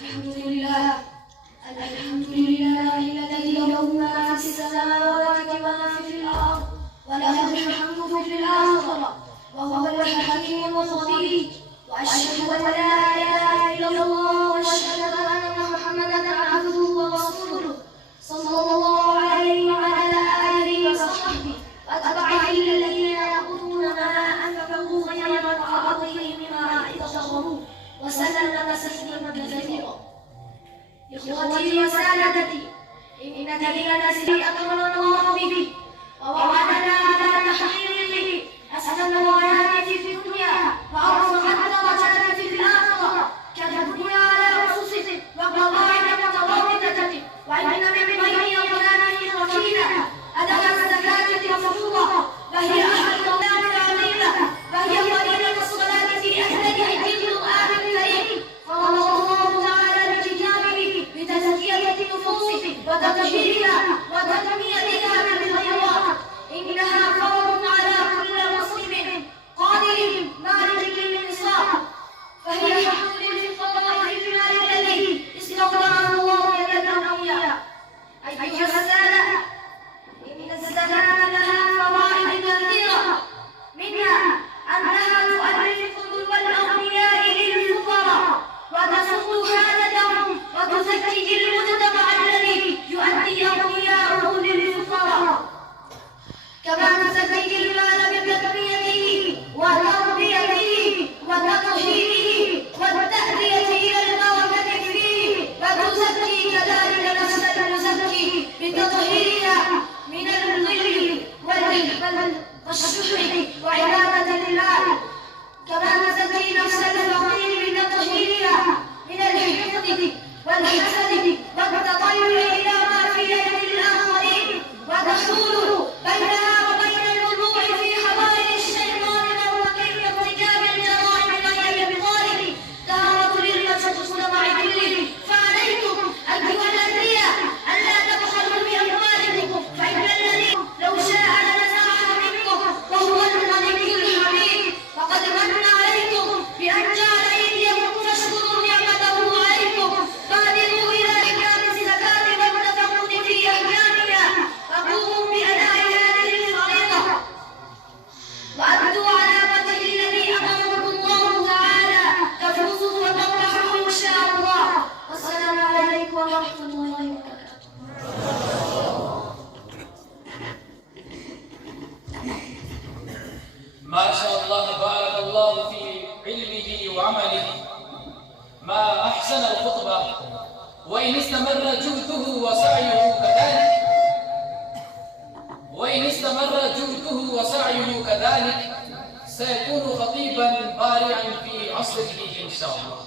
الحمد لله الذي له ما في السماوات وما في الأرض وله الحمد في الآخرة وهو الحكيم الخبير. وأشهد أن لا إله إلا الله وأشهد أن محمدا عبده ورسوله صلى الله عليه وعلى آله وصحبه وأتباعه الذين يأخذون ما أنفقوا خيرا وأعطيه مما اقترفوا وسلم تسليما كثيرا. إخوتي وسادتي، إن ديننا الذي أكرمنا الله به ووعدنا على تحقيقه أسهل الغايات في الدنيا وأرفع الدرجات في الآخرة كالدنيا على أسسه وقواعد متوافقة. وإن من بين أركانه ركينا أداء الزكاة مفروضة وهي أحد الأركان العظيمة وهي فريضة الصلاة في أحسن حديث القرآن الكريم. قال الله تعالى بكتابه بتزكية النفوس وتطهيرها وتنميتها بالخيرات إنها فرض على كل مسلم قادر بالغ للنصاب، فهي حق للفقراء في المال الذي استودعه الله من الأغنياء. أيها السادة، إن الزكاة لها فوائد كثيرة، منها أنها تؤلف قلوب الأغنياء للفقراء وتصد حاجتهم وتزكي المجتمع الذي يؤدي أغنياءه للفقراء. كما تزكي المال بتنميته وتربيته وتطهيره والتأدية إلى البركة فيه، وتزكي كذلك نفس المزكي بتطهيرها من الظل والشح وعبادة لله. كما تزكي نفس الفقير بتطهيرها من الحقد والحسد والتطلع إلى ما في يد الآخرين، وتحول بينها وبين الوقوع في حوائج الشيطان والوقيع وارتكاب الجرائم غير بطاله دعوة للمجتمع كله. فعليكم أيها الأنبياء ألا تبخلوا بأموالكم، فإن الذي لو شاء لنزعها منكم وهو الغني الحميد. وقد من عليكم بأن جعل أيديكم فاشكروا نعمته عليكم. بادروا إلى إحكام الزكاة والتفقد في أحكامها وقوموا بأداء هذه الفريضة وأدوا على وجه الذي أمركم الله تعالى تفوزوا وتربحوا إن شاء الله. والسلام عليكم ورحمة الله وبركاته. ما شاء الله، بارك الله في علمه وعمله. ما أحسن الخطبة، وإن استمر جهده وسعيه كذلك سيكون خطيبا بارعا في عصره إن شاء الله.